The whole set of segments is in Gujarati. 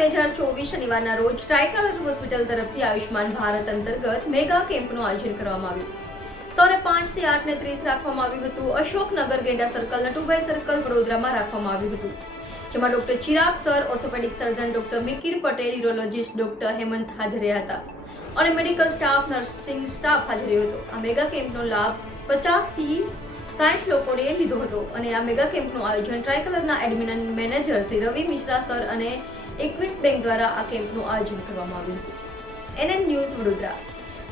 2024 શનિવારના રોજ ટ્રાઇકલર હોસ્પિટલ તરફથી આયુષ્માન ભારત અંતર્ગત મેગા કેમ્પનું આયોજન કરવામાં આવ્યું। સવારે 5 થી 8:30 રાખવામાં આવ્યું હતું। અશોકનગર ગેંડા સર્કલ, નટુભાઈ સર્કલ, વડોદરામાં રાખવામાં આવ્યું હતું, જેમાં doctor Chirag sir, orthopaedic surgeon doctor Mikir Patel, urologist doctor Hemant હાજર રહ્યા હતા અને મેડિકલ સ્ટાફ, નર્સિંગ સ્ટાફ હાજર રહ્યો હતો। આ મેગા કેમ્પનો લાભ 50 થી 60 લોકોને લીધો હતો અને આ મેગા કેમ્પનું આયોજન ટ્રાઇકલરના એડમિન મેનેજર શ્રી રવિ મિશ્રા સર અને ઇક્વિસ બેંક દ્વારા આ કેમ્પનું આયોજન કરવામાં આવ્યું હતું। NN news Vadodara.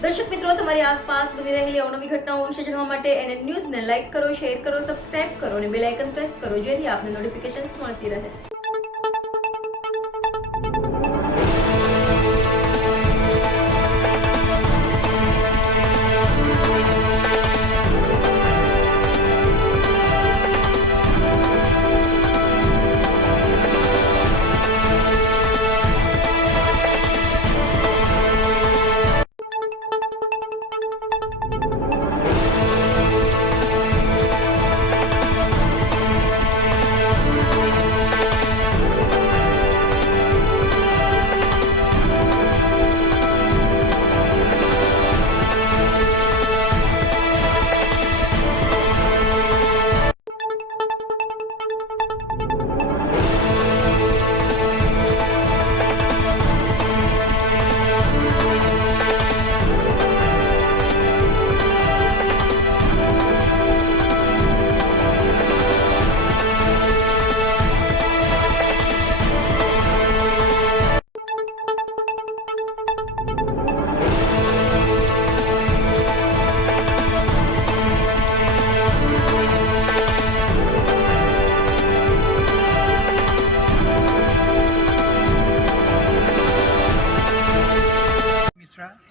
દર્શક મિત્રો, તમારી આસપાસ બની રહેલી અવનવી ઘટનાઓ વિશે જાણવા માટે NN ન્યૂઝને લાઇક કરો, શેર કરો, સબસ્ક્રાઇબ કરો અને બેલ આઇકન પ્રેસ કરો, જેથી આપને નોટિફિકેશન્સ મળતી રહે।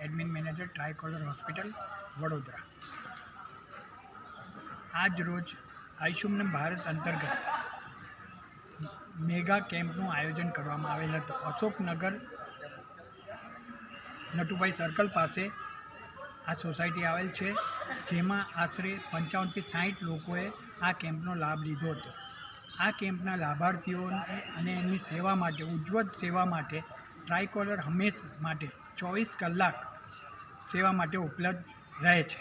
Admin manager tricolour hospital Vadodara. आज रोज आयुष्मान भारत अंतर्गत मेगा केम्पનું આયોજન કરવામાં આવેલ હતું। અશોકનગર નટુભાઈ સર્કલ પાસે આ સોસાયટી આવેલ છે, જેમાં આશરે 55 થી 60 લોકોએ આ કેમ્પનો લાભ લીધો હતો। આ કેમ્પના લાભાર્થીઓને અને એમની સેવા માટે, ઉજ્જવળ સેવા માટે ટ્રાઇકલર હંમેશ માટે 24 કલાક સેવા માટે ઉપલબ્ધ રહે છે।